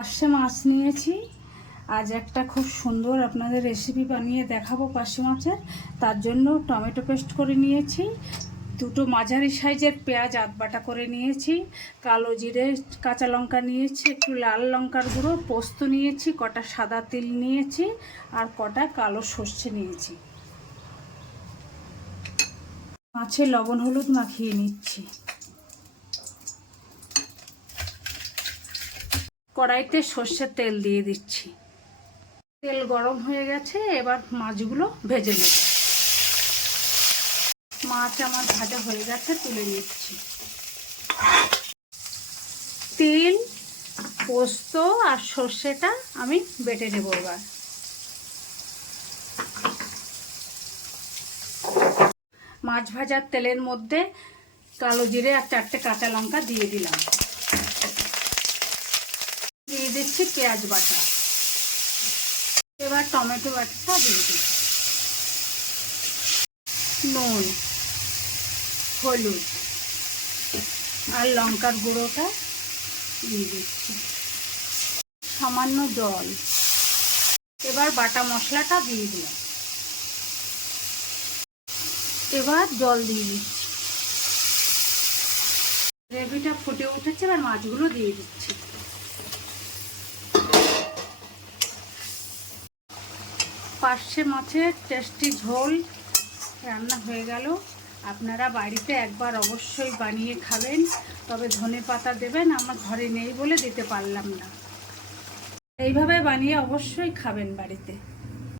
পার্শে মাছ নিয়েছি। আজ একটা খুব সুন্দর আপনাদের রেসিপি বানিয়ে দেখাবো পার্শে মাছের। তার জন্য টমেটো পেস্ট করে নিয়েছি, দুটো মাঝারি সাইজের পেঁয়াজ আধবাটা করে নিয়েছি, কালো জিরে কাঁচা লঙ্কা নিয়েছি, একটু লাল লঙ্কার গুঁড়ো, পোস্ত নিয়েছি, কটা সাদা তিল নিয়েছি, আর কটা কালো সর্ষে নিয়েছি। মাছে লবণ হলুদ মাখিয়ে নিচ্ছি। কড়াইতে সর্ষের তেল দিয়ে দিচ্ছি। তেল গরম হয়ে গেছে, এবার মাছগুলো ভেজে নেব। মাছ আমার ভাজা হয়ে গেছে, তুলে নিচ্ছি। তিল, পোস্ত আর সর্ষেটা আমি বেটে নেব। এবার মাছ ভাজার তেলের মধ্যে কালো জিরে আর 4টে কাঁচা লঙ্কা দিয়ে দিলাম। দিয়ে দিচ্ছি পেঁয়াজ বাটা। এবার টমেটো বাটাটা দিয়ে দিই, নুন, হলুদ আর লঙ্কার গুঁড়োটা দিয়ে দিচ্ছি, সামান্য জল। এবার বাটা মশলাটা দিয়ে দিলাম। এবার জল দিয়ে দিচ্ছি। গ্রেভিটা ফুটে উঠেছে, এবার মাছগুলো দিয়ে দিচ্ছি। পার্শে মাছের টেস্টি ঝোল রান্না হয়ে গেল। আপনারা বাড়িতে একবার অবশ্যই বানিয়ে খাবেন, তবে ধনেপাতা দেবেন। আমার ঘরে নেই বলে দিতে পারলাম না। এইভাবে বানিয়ে অবশ্যই খাবেন বাড়িতে।